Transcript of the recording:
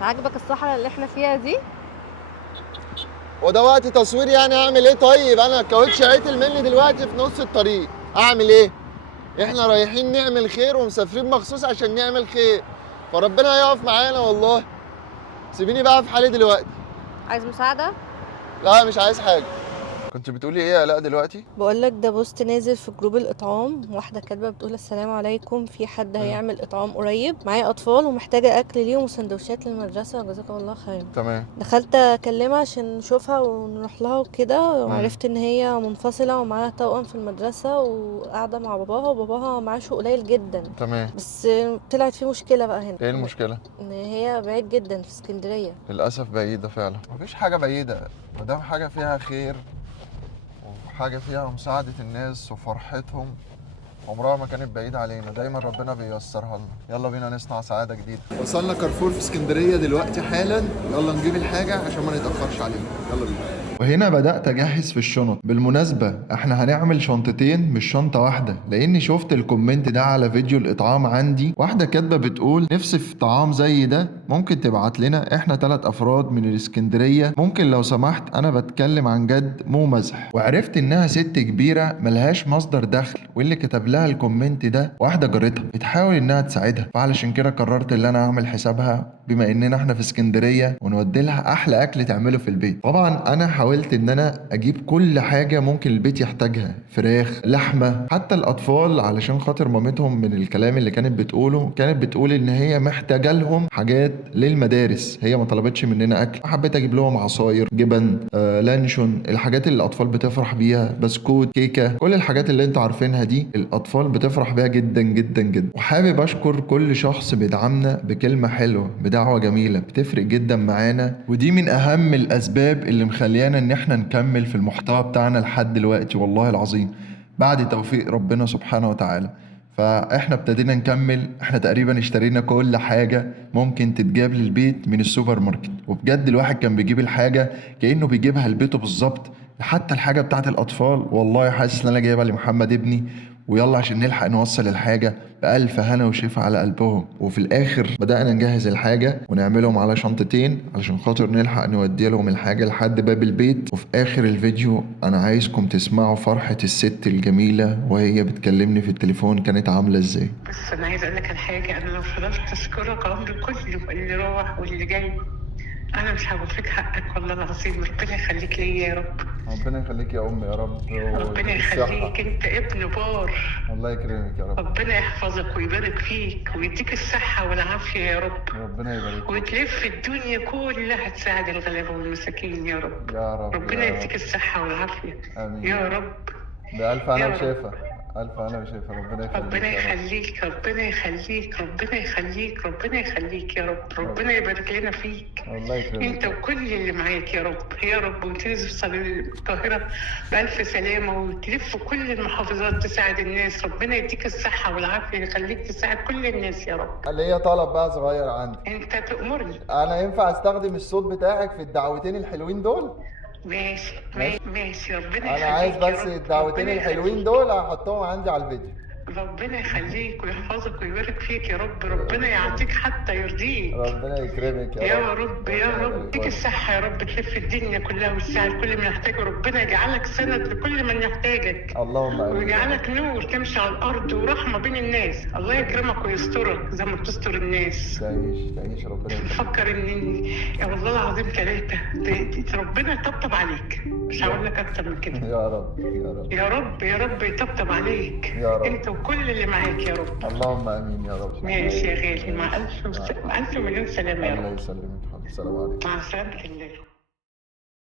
عاجبك الصحراء اللي احنا فيها دي؟ وده وقت تصوير يعني اعمل ايه؟ طيب انا الكاوتش عطل مني دلوقتي في نص الطريق، اعمل ايه؟ احنا رايحين نعمل خير ومسافرين مخصوص عشان نعمل خير، فربنا يقف معانا والله. سيبيني بقى في حالي دلوقتي. عايز مساعدة؟ لا مش عايز حاجه. كنت بتقولي ايه يا الاء دلوقتي؟ بقولك ده بوست نازل في جروب الإطعام، واحدة كاتبة بتقول السلام عليكم، في حد هيعمل إطعام قريب، معايا أطفال ومحتاجة أكل ليهم وسندوتشات للمدرسة وجزاكم الله خير. تمام. دخلت أكلمها عشان نشوفها ونروح لها وكده، وعرفت إن هي منفصلة ومعاها توأم في المدرسة وقاعدة مع باباها، وباباها معاشه قليل جدا. تمام. بس طلعت في مشكلة بقى هنا. ايه المشكله؟ إن هي بعيد جدا في اسكندرية. للاسف بعيده فعلا. مفيش حاجه بعيده مادام حاجه فيها خير وحاجه فيها مساعده الناس وفرحتهم، عمرها ما كانت بعيدة علينا، دايما ربنا بييسرها لنا. يلا بينا نصنع سعادة جديدة. وصلنا كارفور في اسكندرية دلوقتي حالا، يلا نجيب الحاجة عشان ما نتأخرش عليها، يلا بينا. وهنا بدأت أجهز في الشنط. بالمناسبة احنا هنعمل شنطتين مش شنطة واحدة، لأني شفت الكومنت ده على فيديو الإطعام عندي، واحدة كاتبة بتقول نفسي في طعام زي ده، ممكن تبعت لنا، احنا 3 أفراد من الإسكندرية، ممكن لو سمحت. أنا بتكلم عن جد مو مزح. وعرفت إنها ست كبيرة ملهاش مصدر دخل، واللي كتب لها الكومنت ده واحدة جارتها بتحاول إنها تساعدها، فعلشان كده قررت إن أنا أعمل حسابها بما إننا احنا في اسكندرية، ونودي لها أحلى أكل تعمله في البيت. طبعا أنا حاولت ان انا اجيب كل حاجة ممكن البيت يحتاجها، فراخ، لحمة، حتى الاطفال، علشان خاطر مامتهم من الكلام اللي كانت بتقوله كانت بتقول ان هي محتاجة لهم حاجات للمدارس، هي ما طلبتش مننا اكل. حبيت اجيب لهم عصاير، جبن، لانشون، الحاجات اللي الاطفال بتفرح بيها، بسكوت، كيكة، كل الحاجات اللي انتوا عارفينها دي الاطفال بتفرح بيها جدا جدا جدا. وحابب اشكر كل شخص بيدعمنا بكلمة حلوة، بدعوة جميلة، بتفرق جدا معانا، ودي من اهم الاسباب اللي مخليانا ان احنا نكمل في المحتوى بتاعنا لحد دلوقتي والله العظيم، بعد توفيق ربنا سبحانه وتعالى. فاحنا ابتدينا نكمل، احنا تقريبا اشترينا كل حاجة ممكن تتجاب للبيت من السوبر ماركت، وبجد الواحد كان بيجيب الحاجة كأنه بيجيبها لبيته بالظبط، حتى الحاجة بتاعت الأطفال والله حاسس إن أنا جايبها لمحمد ابني. ويلا عشان نلحق نوصل الحاجة، بألف هنا وشفا على قلبهم. وفي الآخر بدأنا نجهز الحاجة ونعملهم على شنطتين علشان خاطر نلحق نودي لهم الحاجة لحد باب البيت. وفي آخر الفيديو أنا عايزكم تسمعوا فرحة الست الجميلة وهي بتكلمني في التليفون كانت عاملة إزاي. بس أنا عايزة أقول لك على حاجة، أنا لو فضلت أشكرك عمري كله اللي راح واللي جاي، أنا مش هوفيك حقك والله العظيم. ربنا يخليك ليا يا رب. ربنا يخليك يا أمي يا رب. ربنا يخليك، أنت ابن بار. الله يكرمك يا رب. ربنا يحفظك ويبارك فيك ويديك الصحة والعافية يا رب. ربنا يبارك. وتلف الدنيا كلها تساعد الغلابة والمساكين يا رب. يا رب. ربنا يديك الصحة والعافية. آمين يا رب. بألف أنا وشايفة، ألف أنا وشايفة. ربنا يخليك. ربنا يخليك، ربنا يخليك، ربنا يخليك، ربنا يخليك يا رب. ربنا يبارك لنا فيك. الله يكرمك. انت وكل اللي معاك يا رب يا رب. وتوصل القاهرة بألف سلامة وتلف كل المحافظات تساعد الناس. ربنا يديك الصحة والعافية، يخليك تساعد كل الناس يا رب. اللي هي طلب بقى صغير عندي. انت تأمرني. أنا ينفع أستخدم الصوت بتاعك في الدعوتين الحلوين دول؟ ماشي ماشي. ربنا يخليك. أنا عايز بس الدعوتين الحلوين دول هحطهم عندي على الفيديو. ربنا يخليك ويحفظك ويبارك فيك يا رب. ربنا يعطيك حتى يرضيك. ربنا يكرمك يا رب يا رب. يديك الصحة يا رب، تلف الدنيا كلها وتساعد كل من يحتاجه. ربنا يجعلك سند لكل من يحتاجك. اللهم امين. ويجعلك نور تمشي على الارض ورحمة بين الناس. الله يكرمك ويسترك زي ما بتستر الناس. تعيش ربنا يكرمك. فكر ان يا والله العظيم 3 ربنا يطبطب عليك، مش هقول لك اكتر من كده. يا رب يا رب يا رب يا رب يطبطب عليك يا رب. انت وكل اللي معاك يا رب. اللهم امين يا رب. ماشي يا غالي، مع ألف مليون سلامة يا رب. الله يسلمك. السلام عليكم. مع سلامة الله.